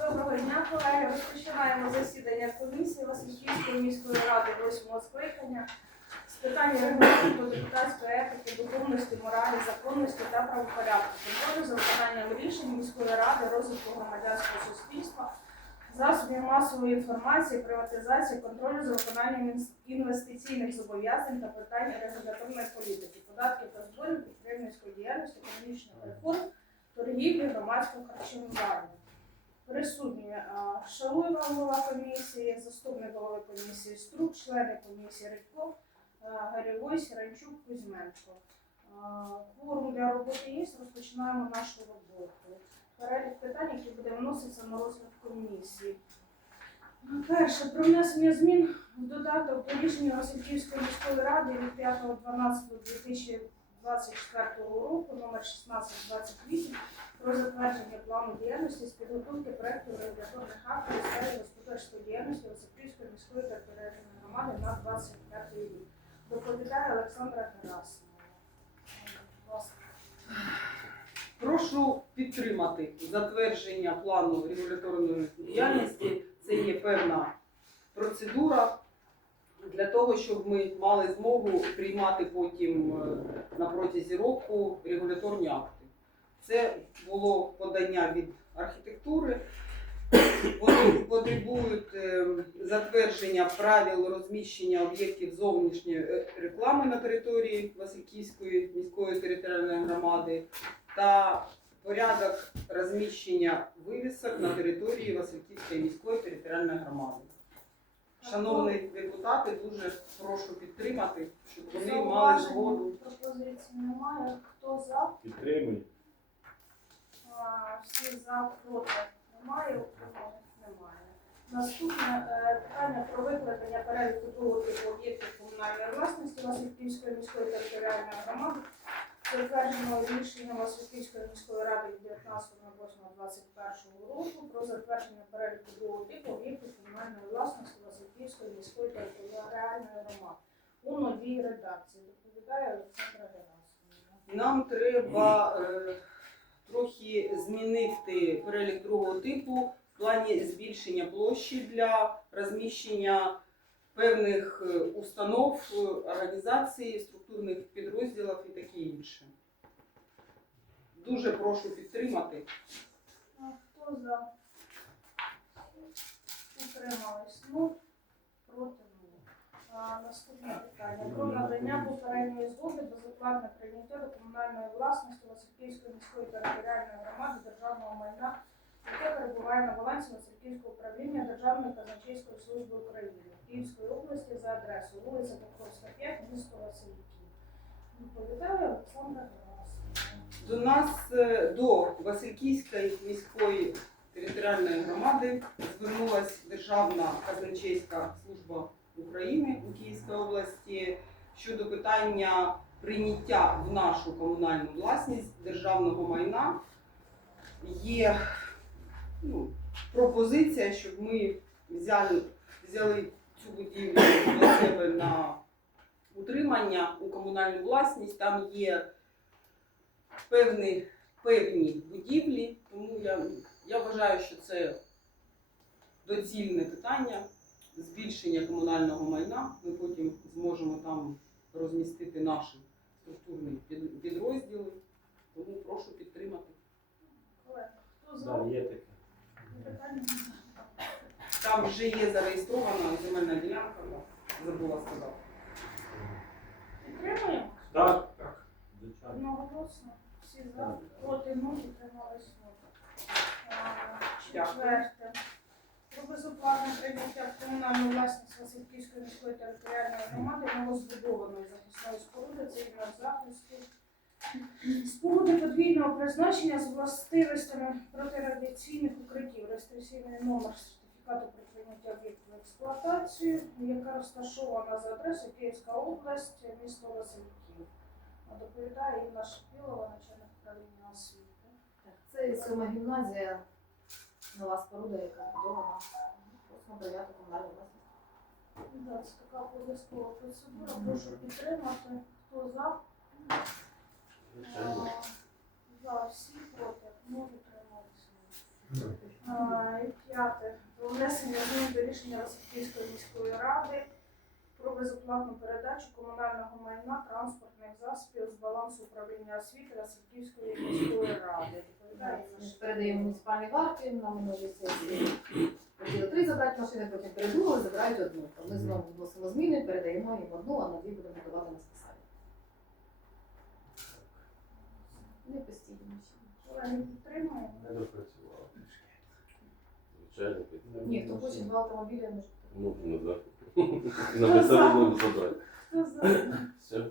Доброго дня, колеги. Розпочинаємо засідання комісії Васильківської міської ради 8 скликання з питань регламенту, депутатської етики, духовності, моралі, законності та правопорядку, контролю за виконанням рішень міської ради, розвитку громадянського суспільства, засобів масової інформації, приватизації, контролю за виконанням інвестиційних зобов'язань та питань регуляторної політики, податків та зборів, підприємницької діяльності, економічних реформ, торгівлі, громадського харчування. Присутні а, Шалуєва голова комісії, заступник голови комісії Струк, члени комісії Редько, а, Гарєвой, Сіранчук, Кузьменко. А, Кворум для роботи є, розпочинаємо нашу роботу. Перелік питань, які буде виноситися на розгляд комісії. Ну, Перше, про внесення змін в додаток до рішення Васильківської міської ради від 5.12.2024 року номер 1628 про затвердження плану діяльності з підготовки проекту регуляторних актів у сфері господарської діяльності Високівської міської територіальної громади на 25 рік. Доповідає Олександра Тарасова. Прошу підтримати затвердження плану регуляторної діяльності. Це є певна процедура для того, щоб ми мали змогу приймати потім е, на протязі року регуляторні акти. Це було подання від архітектури. Вони потребують е, затвердження правил розміщення об'єктів зовнішньої е, реклами на території Васильківської міської територіальної громади та порядок розміщення вивісок на території Васильківської міської територіальної громади. Шановні депутати, дуже прошу підтримати, щоб вони мали згоду. Пропозицій немає. Хто за? Підтримуй. А, Всі за проти немає, утриманих немає. Наступне е, питання про викладення переліку другого типу об'єктів комунальної власності Васильківської міської територіальної громади, затвердженого рішенням Васильківської міської ради від 19.08.21 року про затвердження переліку другого типу об'єктів комунальної власності Васильківської міської територіальної громади у новій редакції. Доповідає Олександра Герасимова. Нам треба е, трохи змінити перелік другого типу в плані збільшення площі для розміщення певних е, установ, організацій, структурних підрозділів і таке інше. Дуже прошу підтримати. Хто за? Утримались. Ну, проти. Наступне питання. Про надання попередньої згоди безоплатне прийняття до комунальної власності Васильківської міської територіальної громади державного майна, яке перебуває на балансі Васильківського управління Державної казначейської служби України Київської області за адресою вулиця Покровська, 5, місто Васильків. Доповідає Олександра Герасимова. До нас е, до Васильківської міської територіальної громади звернулася Державна казначейська служба України у Київській області щодо питання прийняття в нашу комунальну власність державного майна. Є ну, пропозиція, щоб ми взяли, взяли цю будівлю до себе на утримання у комунальну власність. Там є певні, певні будівлі, тому я, я вважаю, що це доцільне питання збільшення комунального майна. Ми потім зможемо там розмістити наші структурні підрозділи. Тому прошу підтримати. Хто за? Є таке. Там вже є зареєстрована земельна ділянка, забула сказати. Підтримуємо? Так, так. Одноголосно. Всі за. Проти нуль, утримались нуль. Четверте. Безоплатне прийняття в комунальну власність Васильківської міської територіальної громади новозбудованої захисної споруди цивільного захисту. Споруди подвійного призначення з властивостями протирадіаційних укриттів. Реєстраційний номер сертифікату про прийняття об'єкту в експлуатацію, яка розташована за адресою Київська область, місто Васильків. Доповідає Інна Шипілова, начальник управління освіти. Це сьома гімназія, нова споруда, яка збудована. Прийняти комунальну власність. Да, це така обов'язкова процедура. Прошу підтримати. Хто за? За всі проти. Ну, утримались. А, п'яте. Про внесення змін до рішення Васильківської міської ради про безоплатну передачу комунального майна транспортних засобів з балансу управління освіти Васильківської міської ради. Відповідає Ми наш передаємо муніципальній варті на минулій сесії. Хотіли три забрати машини, потім передумали, забирають одну. То ми знову вносимо зміни, передаємо їм одну, а на дві будемо подавати на списання. Не постійно. Підтримуємо. Не допрацював трішки. Звичайно, підтримую. Ні, хто хоче два автомобілі, може. Ну, ну, да. На веселому забрати. За?